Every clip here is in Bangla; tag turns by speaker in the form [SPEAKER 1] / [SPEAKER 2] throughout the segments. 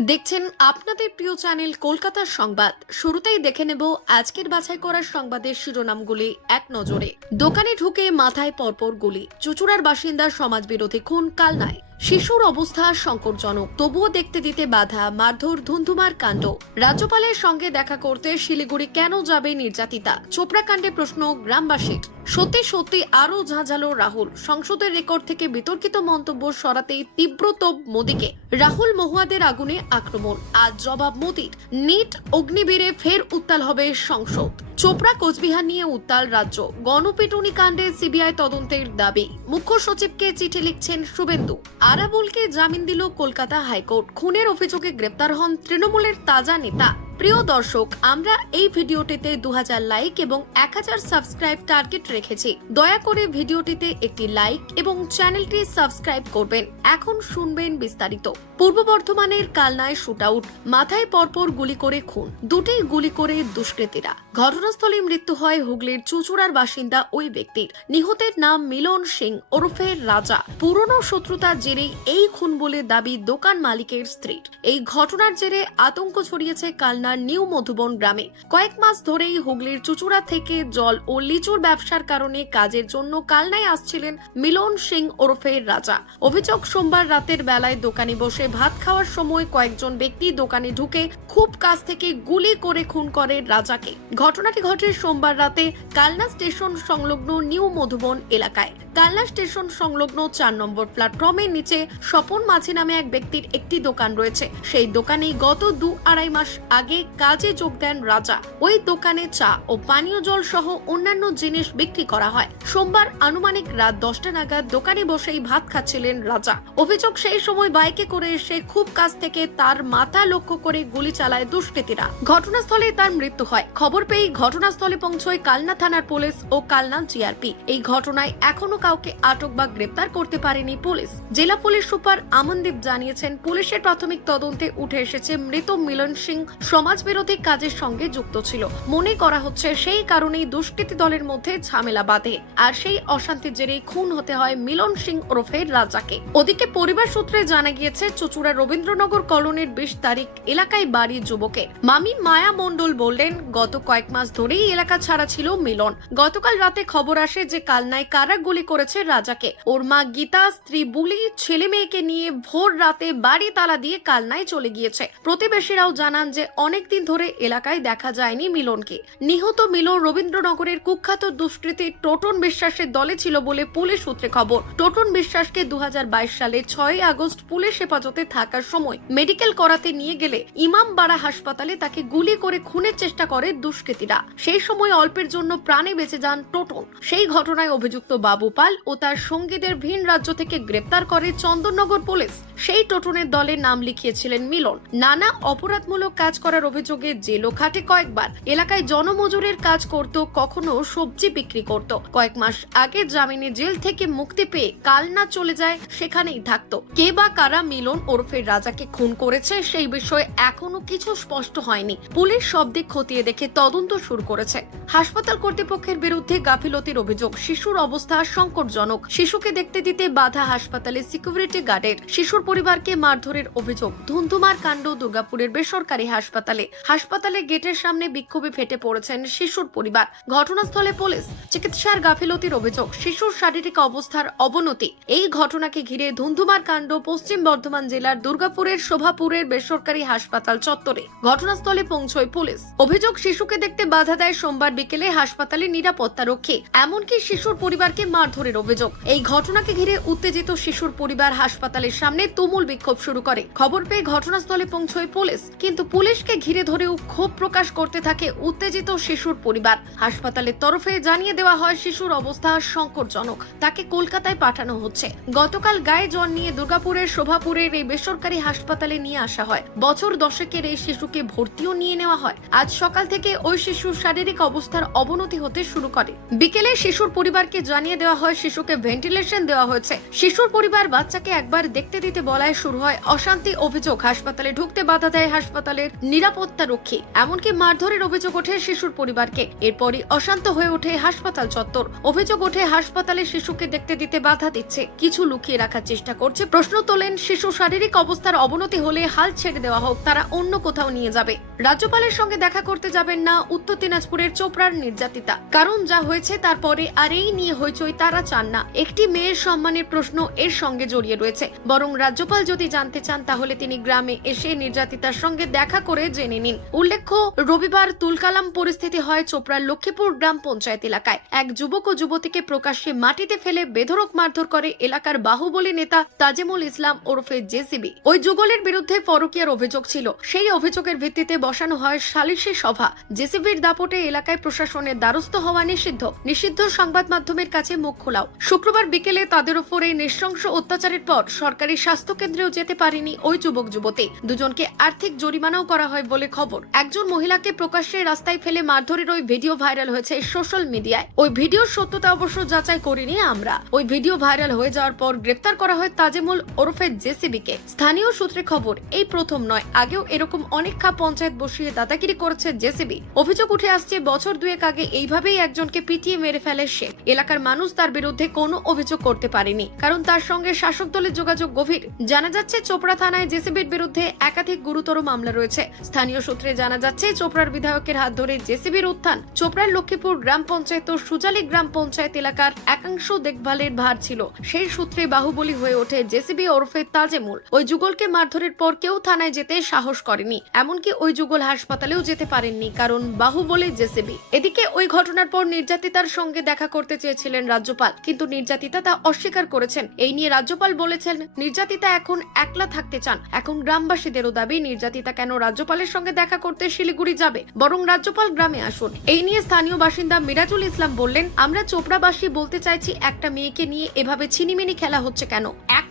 [SPEAKER 1] দেখছেন আপনাদের প্রিয় চ্যানেল কলকাতার সংবাদ। শুরুতেই দেখে নেব আজকের বাছাই করার সংবাদের শিরোনামগুলি এক নজরে। দোকানে ঢুকে মাথায় পরপর গুলি। চুচুড়ার বাসিন্দা সমাজবিরোধী খুন, কাল কালনায় শিশুর অবস্থা সংকটজনক। তবুও দেখতে দিতে বাধা মারধর ধুন্ধুমার কাণ্ড। রাজ্যপালের সঙ্গে দেখা করতে শিলিগুড়ি কেন যাবে নির্যাতিতা? চোপড়া কাণ্ডে প্রশ্ন গ্রামবাসীর। সত্যি সত্যি আরও ঝাঁঝালো রাহুল। সংসদের রেকর্ড থেকে বিতর্কিত মন্তব্য সরাতেই তীব্র তোপ মোদীকে। রাহুল মহুয়াদের আগুনে আক্রমণ। আজ জবাব মোদীর। নিট অগ্নিবীরে ফের উত্তাল হবে সংসদ। চোপড়া কোচবিহার নিয়ে উত্তাল রাজ্য। গণপিটুনি কাণ্ডে সিবিআই তদন্তের দাবি। মুখ্য সচিবকে চিঠি লিখছেন শুভেন্দু। আরাবুলকে জামিন দিল কলকাতা হাইকোর্ট। খুনের অভিযোগে গ্রেপ্তার হন তৃণমূলের তাজা নেতা। প্রিয় দর্শক, আমরা এই ভিডিওটিতে দু হাজার লাইক এবং এক হাজার সাবস্ক্রাইব টার্গেট রেখেছি। দয়া করে ভিডিওটিতে একটি লাইক এবং চ্যানেলটি সাবস্ক্রাইব করবেন। এখন শুনবেন বিস্তারিত। পূর্ব বর্ধমানের কালনায় শুটআউট। মাথায় পরপর গুলি করে খুন। দুটি গুলি করে দুষ্কৃতীরা। ঘটনাস্থলে মৃত্যু হয় হুগলির চুচুড়ার বাসিন্দা ওই ব্যক্তির। নিহতের নাম মিলন সিং ওরফে রাজা। পুরনো শত্রুতার জেরেই এই খুন বলে দাবি দোকান মালিকের স্ত্রীর। এই ঘটনার জেরে আতঙ্ক ছড়িয়েছে কালনার নিউ মধুবন গ্রামে। কয়েক মাস ধরেই হুগলির চুচুড়া থেকে জল ও লিচুর ব্যবসার কারণে কাজের জন্য কালনায় আসছিলেন মিলন সিং ওরফে রাজা। অভিযোগ সোমবার রাতের বেলায় দোকানে বসে ভাত খাওয়ার সময় কয়েকজন ব্যক্তি দোকানে ঢুকে খুব কাছ থেকে গুলি করে খুন করে রাজাকে। ঘটনাটি ঘটে সোমবার রাতে কালনা স্টেশন সংলগ্ন নিউ মধুবন এলাকায়। কালনা স্টেশন সংলগ্ন চার নম্বর প্ল্যাটফর্মের নিচে স্বপন মাঝি নামে এক ব্যক্তির একটি দোকান রয়েছে। সেই দোকানেই গত দু আড়াই মাস আগে কাজে যোগ দেন রাজা। ওই দোকানে চা ও পানীয় জল সহ অন্যান্য জিনিস বিক্রি করা হয়। সোমবার আনুমানিক রাত দশটা নাগাদ দোকানে বসেই ভাত খাচ্ছিলেন রাজা। অভিযোগ সেই সময় বাইকে করে এসে খুব কাছ থেকে তার মাথা লক্ষ্য করে গুলি চালায় দুষ্কৃতীরা। ঘটনাস্থলে তার মৃত্যু হয়। খবর পেয়েই ঘটনাস্থলে পৌঁছয় কালনা থানার পুলিশ ও কালনা জিআরপি। এই ঘটনায় এখনও কাউকে আটক বা গ্রেপ্তার করতে পারেনি পুলিশ। জেলা পুলিশ সুপার আমনদীপ জানিয়েছেন, পুলিশের প্রাথমিক তদন্তে উঠে এসেছে মৃত মিলন সিং সমাজবিরোধী কাজের সঙ্গে যুক্ত ছিল। মনে করা হচ্ছে সেই কারণেই দুষ্কৃতী দলের মধ্যে ঝামেলা বাঁধে। আর সেই অশান্তির জেরেই খুন হতে হয় মিলন সিং ওরফে রাজাকে। ওদিকে পরিবার সূত্রে জানা গিয়েছে, চুচুড়া রবীন্দ্রনগর কলোনির বিশ তারিখ এলাকায় বাড়ি যুবকের। মামি মায়া মণ্ডল বললেন, গত কয়েক মাস ধরেই এলাকা ছাড়া ছিল মিলন। গতকাল রাতে খবর আসে যে কালনায় কারা গুলি করেছে রাজাকে। ওর মা গীতা, স্ত্রী বুলি, ছেলে মেয়েকে নিয়ে ভোর রাতে বাড়ি তালা দিয়ে কালনায় চলে গিয়েছে। প্রতিবেশীরাও জানান যে অনেকদিন ধরে এলাকায় দেখা যায়নি মিলনকে। নিহত মিলন রবীন্দ্রনগরের কুখ্যাত দুষ্কৃতী টোটন বিশ্বাসের দলে ছিল বলে পুলিশ সূত্রে খবর। টোটন বিশ্বাসকে দু হাজার বাইশ সালে ছয় আগস্ট পুলিশ হেফাজতে থাকার সময় মেডিকেল করাতে নিয়ে গেলে ইমামবাড়া হাসপাতালে তাকে গুলি করে খুনের চেষ্টা করে দুষ্কৃতীরা। সেই সময় অল্পের জন্য প্রাণে বেঁচে যান টোটন সেই ঘটনায় অভিযুক্ত বাবু পাল ও তার সঙ্গীদের ভিন রাজ্য থেকে গ্রেপ্তার করে চন্দননগর পুলিশ। সেই টোটনের দলে নাম লিখিয়েছিলেন মিলন। নানা অপরাধমূলক কাজ করার অভিযোগে জেলও খাটে কয়েকবার। এলাকায় জনমজুরের কাজ করত, কখনো সবজি বিক্রি করত। কয়েক মাস আগে জামিনে জেল থেকে মুক্তি পেয়ে কালনা চলে যায়, সেখানেই থাকতো। কে বা কারা মিলন ওরফে রাজাকে খুন করেছে সেই বিষয়ে এখনও কিছু স্পষ্ট হয়নি। পুলিশ সব দিক খতিয়ে দেখে তদন্ত শুরু করেছে। হাসপাতাল কর্তৃপক্ষের বিরুদ্ধে গাফিলতির অভিযোগ, শিশুর অবস্থা সংকটজনক। শিশুকে দেখতে দিতে বাধা হাসপাতালে সিকিউরিটি গার্ডের। শিশুর পরিবারকে মারধরের অভিযোগ, ধুন্ধুমার কাণ্ড দুর্গাপুরের বেসরকারি হাসপাতালে। হাসপাতালে গেটের সামনে বিক্ষোভে ফেটে পড়েছেন শিশুর পরিবার। ঘটনাস্থলে পুলিশ চিকিৎসার গাফিলতির অভিযোগ, শিশুর শারীরিক অবস্থার অবনতি। এই ঘটনাকে ঘিরে ধুন্ধুমার কাণ্ড পশ্চিম বর্ধমান জেলার দুর্গাপুরের শোভাপুরের বেসরকারি হাসপাতাল চত্বরে। ঘটনাস্থলে পৌঁছয় পুলিশ। অভিযোগ, শিশুকে দেখতে বাধা দেয় সোমবার বিকেলে হাসপাতালে নিরাপত্তা রক্ষী। এমনকি শিশুর পরিবারকে মারধরের অভিযোগ। এই ঘটনাকে ঘিরে উত্তেজিত শিশুর পরিবার হাসপাতালের সামনে তুমুল বিক্ষোভ শুরু করে। খবর পেয়ে ঘটনাস্থলে পৌঁছয় পুলিশ। কিন্তু পুলিশকে ঘিরে ধরেও ক্ষোভ প্রকাশ করতে থাকে উত্তেজিত শিশুর পরিবার। হাসপাতালের তরফে জানিয়ে দেওয়া হয়, শিশুর অবস্থা সংকটজনক। তাকে কলকাতায় পাঠানো হচ্ছে। গতকাল গায়ে জ্বর নিয়ে দুর্গাপুরের শোভাপুরের এই বেসরকারি হাসপাতালে নিয়ে আসা হয়। বছর দশেকের এই শিশুকে ভর্তিও নিয়ে নেওয়া হয়। আজ সকাল থেকে ওই শিশুর শারীরিক অবস্থার অবনতি হতে শুরু করে। বিকেলে শিশুর পরিবারকে জানিয়ে দেওয়া হয়, শিশুকে ভেন্টিলেশন দেওয়া হয়েছে। শিশুর পরিবার বাচ্চাকে একবার দেখতে দিতে বলায় শুরু হয় অশান্তি অভিযোগ। হাসপাতালে ঢুকতে বাধা দেয় হাসপাতালের নিরাপত্তা রক্ষী। এমনকি মারধরের অভিযোগ ওঠে শিশুর পরিবারকে। এরপরই অশান্ত হয়ে ওঠে হাসপাতাল চত্বর। অভিযোগ ওঠে হাসপাতালে শিশুকে দেখতে দিতে বাধা দিচ্ছে। কিছু লুকিয়ে রাখার চেষ্টা করছে। প্রশ্ন তোলেন, শিশু শারীরিক অবস্থার অবনতি হলে হাল ছেড়ে দেওয়া হোক, তারা অন্য কোথাও নিয়ে যাবে। রাজ্যপালের সঙ্গে দেখা করতে যাবেন না উত্তর দিনাজপুরের চোপড়ার নির্যাতিতা। কারণ যা হয়েছে তারপরে আর এই নিয়ে হইচই তারা চান না। একটি মেয়ের সম্মানের প্রশ্ন এর সঙ্গে জড়িয়ে রয়েছে। বরং রাজ্যপাল যদি জানতে চান তাহলে তিনি গ্রামে এসে নির্যাতিতার সঙ্গে দেখা করে জেনে নিন। উল্লেখ্য, রবিবার তুলকালাম পরিস্থিতি হয় চোপড়ার লক্ষ্মীপুর গ্রাম পঞ্চায়েত এলাকায়। এক যুবক ও যুবতীকে প্রকাশ্যে মাটিতে ফেলে বেধরক মারধর করে এলাকার বাহুবলী নেতা তাজেমুল ইসলাম ওরফে জেসিবি। ওই যুগলের বিরুদ্ধে পরকীয়ার অভিযোগ ছিল। সেই অভিযোগের ভিত্তিতে বসানো হয় সালিশি সভা। জেসিবির দাপটে এলাকায় প্রশাসনের দ্বারস্থ হওয়া নিষিদ্ধ। নিষিদ্ধ সংবাদ মাধ্যমের কাছে মুখ খোলাও। শুক্রবার বিকেলে তাদের ওপর এই নৃশংস অত্যাচারের পর সরকারি স্বাস্থ্য কেন্দ্রেও যেতে পারেনি ওই যুবক যুবতী। দুজনকে আর্থিক জরিমানাও করা হয় বলে খবর। একজন মহিলাকে প্রকাশ্যে রাস্তায় ফেলে মারধরের ওই ভিডিও ভাইরাল হয়েছে সোশ্যাল মিডিয়ায়। ওই ভিডিওর সত্যতা অবশ্য যাচাই করিনি আমরা। ওই ভিডিও ভাইরাল হয়ে যাওয়ার পর গ্রেফতার করা হয় তাজেমুল ওরফে জেসিবিকে। স্থানীয় সূত্রে খবর, এই প্রথম নয়। আগেও এরকম অনেক খা পঞ্চায়েত বসিয়ে দাদাগিরি করেছে জেসিবি। অভিযোগ উঠে আসছে, বছর দুয়েক আগে এইভাবেই একজনকে পিটিয়ে মেরে ফেলে সে। এলাকার মানুষ তার বিরুদ্ধে কোনো অভিযোগ করতে পারেনি, কারণ তার সঙ্গে শাসক দলের যোগাযোগ গভীর। জানা যাচ্ছে, চোপড়া থানায় জেসিবির বিরুদ্ধে একাধিক গুরুতর মামলা রয়েছে। স্থানীয় সূত্রে জানা যাচ্ছে, চোপড়ার বিধায়কের হাত ধরে জেসিবির উত্থান চোপড়ার লক্ষ্মীপুর গ্রাম পঞ্চায়েত ও সুজালি গ্রাম পঞ্চায়েত এলাকার একাংশ দেখভালের ভার ছিল। সেই সূত্রে বাহুবলী হয়ে ওঠে জেসিবি ওরফে তাজেমুল। ওই যুগলকে মারধরের পর কেউ থানায় যেতে সাহস করেনি, এমনকি ওই যুগল হাসপাতালেও যেতে পারেননি, কারণ বাহুবলী জেসিবি। এদিকে ওই ঘটনার পর নির্যাতিতার সঙ্গে দেখা করতে চেয়েছিলেন রাজ্যপাল, কিন্তু নির্যাতিতা তা অস্বীকার করেছেন। এই নিয়ে রাজ্যপাল বলেছেন, নির্যাতিতা এখন একলা থাকতে চান। এখন গ্রামবাসীদেরও দাবি, নির্যাতিতা কেন রাজ্যপালের সঙ্গে দেখা করতে শিলিগুড়ি যাবে? বরং রাজ্যপাল গ্রামে আসুন। এই নিয়ে স্থানীয় বাসিন্দা মিরাজুল ইসলাম বললেন, আমরা চোপড়াবাসী বলতে চাইছি, একটা মেয়েকে নিয়ে এভাবে ছিনিমিনি খেলা হচ্ছে কেন?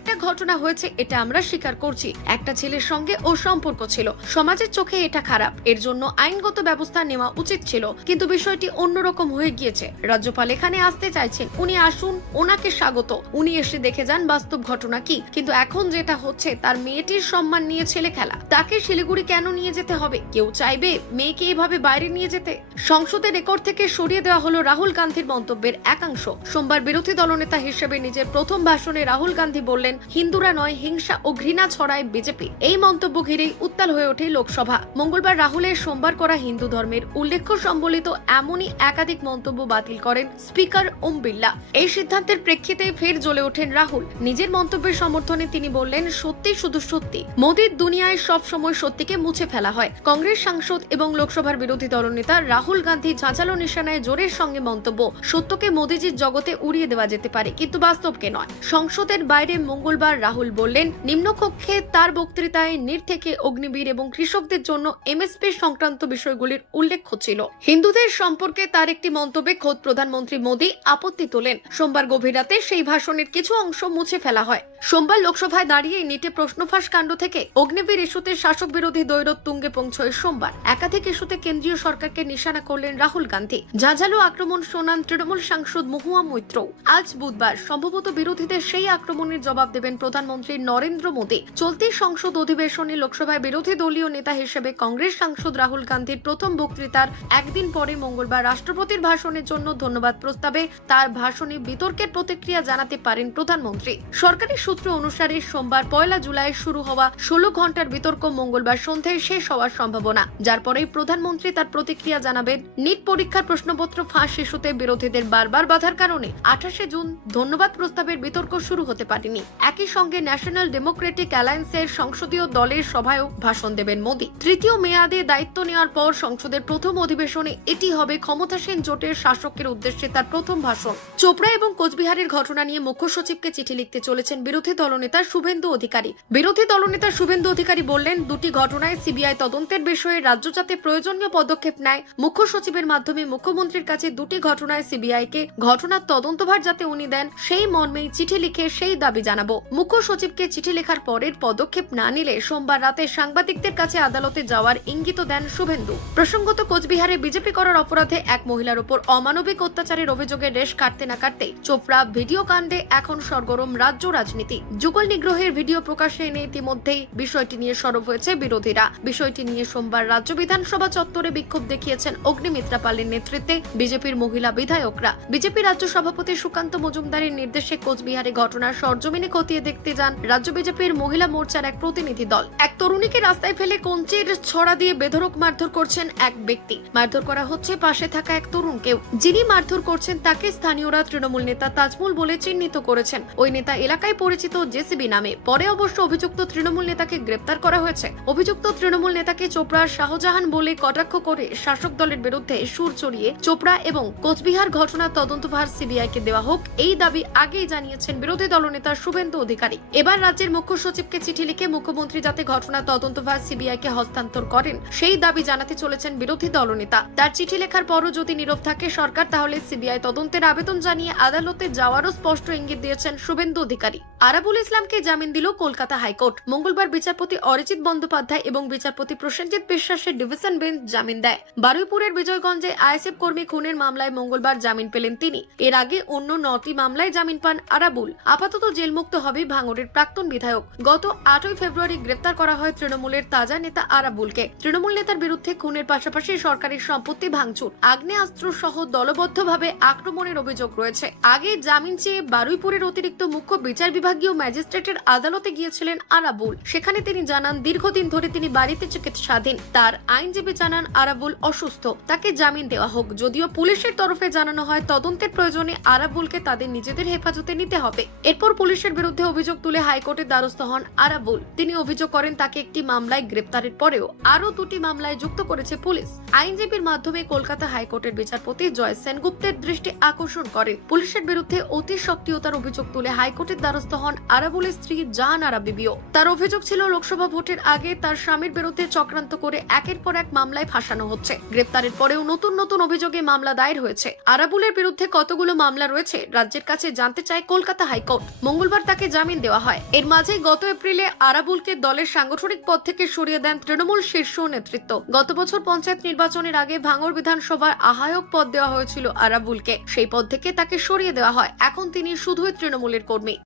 [SPEAKER 1] একটা ঘটনা হয়েছে, এটা আমরা স্বীকার করছি। একটা ছেলের সঙ্গে ও সম্পর্ক ছিল। সমাজের চোখে এটা খারাপ। এর জন্য আইনগত ব্যবস্থা নেওয়া উচিত ছিল। কিন্তু বিষয়টি অন্যরকম হয়ে গিয়েছে। রাজ্যপাল এখানে আসতে চাইছেন। উনি আসুন, ওনাকে স্বাগত। উনি এসে দেখে যান বাস্তব ঘটনা কি। কিন্তু এখন যেটা হচ্ছে, তার মেয়েটির সম্মান নিয়ে ছেলে খেলা। তাকে শিলিগুড়ি কেন নিয়ে যেতে হবে? কেউ চাইবে মেয়েকে এভাবে বাইরে নিয়ে যেতে? সংসদের রেকর্ড থেকে সরিয়ে দেওয়া হলো রাহুল গান্ধীর মন্তব্যের একাংশ। সোমবার বিরোধী দলনেতা হিসেবে নিজের প্রথম ভাষণে রাহুল গান্ধী বললেন হিন্দুরা নয়, হিংসা ও ঘৃণা ছড়ায় বিজেপি। এই মন্তব্য ঘিরেই উত্তাল হয়ে ওঠে লোকসভা। মঙ্গলবার রাহুলের সোমবার করা হিন্দু ধর্মের উল্লেখ্য সম্বলিত এমনই একাধিক মন্তব্য বাতিল করেন স্পিকার ওম বিল্লা এই সিদ্ধান্তের প্রেক্ষিতে ফের জ্বলে ওঠেন রাহুল। নিজের মন্তব্যের সমর্থনে তিনি বললেন, সত্যি শুধু সত্যি। মোদীর দুনিয়ায় সব সময় সত্যিকে মুছে ফেলা হয়। কংগ্রেস সাংসদ এবং লোকসভার বিরোধী দলনেতা রাহুল গান্ধী ঝাঁঝালো নিশানায় জোরের সঙ্গে মন্তব্য, সত্যকে মোদীজির জগতে উড়িয়ে দেওয়া যেতে পারে, কিন্তু বাস্তবকে নয়। সংসদের বাইরে মঙ্গলবার রাহুল বললেন, নিম্নকক্ষে তার বক্তৃতায় নির থেকে অগ্নিবীর এবং কৃষকদের জন্য এমএসপি সংক্রান্ত বিষয়গুলির উল্লেখ ছিল। হিন্দুদের সম্পর্কে তার একটি মন্তব্যে খোদ প্রধানমন্ত্রী মোদী আপত্তি তোলেন। সোমবার গভীর রাতে সেই ভাষণের কিছু অংশ মুছে ফেলা হয়। সোমবার লোকসভায় দাঁড়িয়ে নিটে প্রশ্নফাঁস কাণ্ড থেকে অগ্নিবীর ইস্যুতে শাসক বিরোধী দৈরত তুঙ্গে পৌঁছয় সোমবার। একাধিক ইস্যুতে কেন্দ্রীয় সরকারকে নিশানা করলেন রাহুল গান্ধী। ঝাঁঝালো আক্রমণ শোনান তৃণমূল সাংসদ মহুয়া মৈত্র। আজ বুধবার সম্ভবত বিরোধীদের সেই আক্রমণের জবাব দেবেন প্রধানমন্ত্রী নরেন্দ্র মোদী। চলতি সংসদ অধিবেশনে লোকসভায় বিরোধী দলীয় নেতা হিসেবে কংগ্রেস সাংসদ রাহুল গান্ধীর প্রথম বক্তৃতার একদিন পরে মঙ্গলবার রাষ্ট্রপতির ভাষণের জন্য ধন্যবাদ প্রস্তাবে তার ভাষণে বিতর্কের প্রতিক্রিয়া জানাতে পারেন প্রধানমন্ত্রী। সরকারি সূত্র অনুসারে সোমবার পয়লা জুলাই শুরু হওয়া ষোলো ঘণ্টার বিতর্ক মঙ্গলবার সন্ধ্যায় শেষ হওয়ার সম্ভাবনা। যার পরেই প্রধানমন্ত্রী তার প্রতিক্রিয়া জানাবেন, নিট পরীক্ষার প্রশ্নপত্র ফাঁস শিশুতে বিরোধীদের বারবার বাধার কারণে আঠাশে জুন ধন্যবাদ প্রস্তাবের বিতর্ক শুরু হতে পারেনি। একই সঙ্গে ন্যাশনাল ডেমোক্রেটিক অ্যালায়েন্সের সংসদীয় দলের সভায়ও ভাষণ দেবেন মোদী। তৃতীয় মেয়াদে দায়িত্ব নেওয়ার পর সংসদের প্রথম অধিবেশনে এটি হবে ক্ষমতাসীন জোটের শাসকের উদ্দেশ্যে তার প্রথম ভাষণ। চোপড়া এবং কোচবিহারের ঘটনা নিয়ে মুখ্য সচিবকে চিঠি লিখতে চলেছেন বিরোধী বিরোধী দলনেতা শুভেন্দু অধিকারী। বিরোধী দলনেতা শুভেন্দু অধিকারী বললেন, দুটি ঘটনায় সিবিআই তদন্তের বিষয়ে রাজ্য যাতে প্রয়োজনীয় পদক্ষেপ নেয়, মুখ্য সচিবের মাধ্যমে মুখ্যমন্ত্রীর কাছে দুটি ঘটনায় সিবিআইকে ঘটনার তদন্তভার যাতে উনি দেন, সেই মর্মেই চিঠি লিখে সেই দাবি জানাব। মুখ্য সচিবকে চিঠি লেখার পরের পদক্ষেপ না নিলে সোমবার রাতে সাংবাদিকদের কাছে আদালতে যাওয়ার ইঙ্গিত দেন শুভেন্দু। প্রসঙ্গত, কোচবিহারে বিজেপি করার অপরাধে এক মহিলার উপর অমানবিক অত্যাচারের অভিযোগে রেশ কাটতে না কাটতে চোপড়া ভিডিও কাণ্ডে এখন সরগরম রাজ্য রাজনীতি। যুগল নিগ্রহের ভিডিও প্রকাশে এনে ইতিমধ্যেই বিষয়টি নিয়ে সরব হয়েছে বিরোধীরা। বিষয়টি নিয়ে সোমবার রাজ্য বিধানসভা চত্বরে বিক্ষোভ দেখিয়েছেন অগ্নিমিত্রা পালের নেতৃত্বে বিজেপির মহিলা বিধায়করা। বিজেপি রাজ্য সভাপতি সুকান্ত মজুমদারের নির্দেশে কোচবিহারে ঘটনার সরজমিনে খতিয়ে দেখতে যান রাজ্য বিজেপির মহিলা মোর্চার এক প্রতিনিধি দল। এক তরুণীকে রাস্তায় ফেলে কঞ্চির ছড়া দিয়ে বেধরক মারধর করছেন এক ব্যক্তি। মারধর করা হচ্ছে পাশে থাকা এক তরুণকেও। যিনি মারধর করছেন তাকে স্থানীয়রা তৃণমূল নেতা তাজমুল বলে চিহ্নিত করেছেন। ওই নেতা এলাকায় পরিচিত জেসিবি নামে, পরে অবশ্য অভিযুক্ত তৃণমূল নেতাকে গ্রেপ্তার করা হয়েছে। অভিযুক্ত তৃণমূল নেতাকে চোপড়ার শাহজাহান বলে কটাক্ষ করে শাসক দলের বিরুদ্ধে সুর চড়িয়ে চোপড়া এবং কোচবিহার ঘটনার তদন্তভার সিবিআই কে দেওয়া হোক, এই দাবি আগেই জানিয়েছেন বিরোধী দলনেতা শুভেন্দু অধিকারী। এবার রাজ্যের মুখ্য সচিবকে চিঠি লিখে মুখ্যমন্ত্রী যাতে ঘটনার তদন্তভার সিবিআই কে হস্তান্তর করেন, সেই দাবি জানাতে চলেছেন বিরোধী দলনেতা। তার চিঠি লেখার পরও যদি নীরব থাকে সরকার, তাহলে সিবিআই তদন্তের আবেদন জানিয়ে আদালতে যাওয়ারও স্পষ্ট ইঙ্গিত দিয়েছেন শুভেন্দু অধিকারী। আরাবুল ইসলামকে জামিন দিল কলকাতা হাইকোর্ট। মঙ্গলবার বিচারপতি অরিজিৎ বন্দ্যোপাধ্যায় এবং বিচারপতি প্রসেনজিৎ বিশ্বাসের ডিভিশন বেঞ্চ জামিন দেয়। বারুইপুরের বিজয়গঞ্জে আইএসএফ কর্মী খুনের মামলায় মঙ্গলবার জামিন পেলেন তিনি। এর আগে অন্য নটি মামলায় জামিন পান আরাবুল। আপাতত জেলমুক্ত হবে ভাঙড়ের প্রাক্তন বিধায়ক। গত আটই ফেব্রুয়ারি গ্রেফতার করা হয় তৃণমূলের তাজা নেতা আরাবুলকে। তৃণমূল নেতার বিরুদ্ধে খুনের পাশাপাশি সরকারি সম্পত্তি ভাঙচুর। আগ্নেয়াস্ত্র সহ দলবদ্ধভাবে আক্রমণের অভিযোগ রয়েছে। আগে জামিন চেয়ে বারুইপুরের অতিরিক্ত মুখ্য বিচার বিভাগীয় ম্যাজিস্ট্রেটের আদালতে গিয়েছিলেন আরাবুল। সেখানে তিনি জানান, দীর্ঘদিন ধরে তিনি বাড়িতে চিকিৎসাধীন। তার আইনজীবী জানান, আরাবুল অসুস্থ। তাকে জামিন দেওয়া হোক। যদিও পুলিশের তরফে জানানো হয়, তদন্তের প্রয়োজনে আরাবুলকে তাদের নিজেদের হেফাজতে নিতে হবে। এরপর পুলিশের বিরুদ্ধে অভিযোগ তুলে হাইকোর্টের দ্বারস্থ হন আরাবুল। তিনি অভিযোগ করেন, তাকে একটি মামলায় গ্রেপ্তারের পরেও আরও দুটি মামলায় যুক্ত করেছে পুলিশ। আইনজীবীর মাধ্যমে কলকাতা হাইকোর্টের বিচারপতি জয় সেনগুপ্তের দৃষ্টি আকর্ষণ করেন। পুলিশের বিরুদ্ধে অতি সক্রিয়তার অভিযোগ তুলে হাইকোর্টের দ্বারস্থ হন আরাবুলের স্ত্রী জান আরা বিবিও তার অভিযোগ ছিল, লোকসভা ভোটের আগে তার স্বামীর বিরুদ্ধে চক্রান্ত করে একের পর এক মামলায় ফাঁসানো হচ্ছে। গ্রেপ্তারের পরেও নতুন নতুন অভিযোগে মামলা দায়ের হয়েছে। আরাবুলের বিরুদ্ধে কতগুলো মামলা রয়েছে, রাজ্যের কাছে জানতে চায় কলকাতা হাইকোর্ট। মঙ্গলবার তাকে জামিন দেওয়া হয়। এর মাঝে গত এপ্রিলে আরাবুলকে দলের সাংগঠনিক পদ থেকে সরিয়ে দেন তৃণমূল শীর্ষ নেতৃত্ব। গত বছর পঞ্চায়েত নির্বাচনের আগে ভাঙড় বিধানসভার আহ্বায়ক পদ দেওয়া হয়েছিল আরাবুলকে। সেই পদ থেকে তাকে সরিয়ে দেওয়া হয়। এখন তিনি শুধুই তৃণমূলের কর্মী।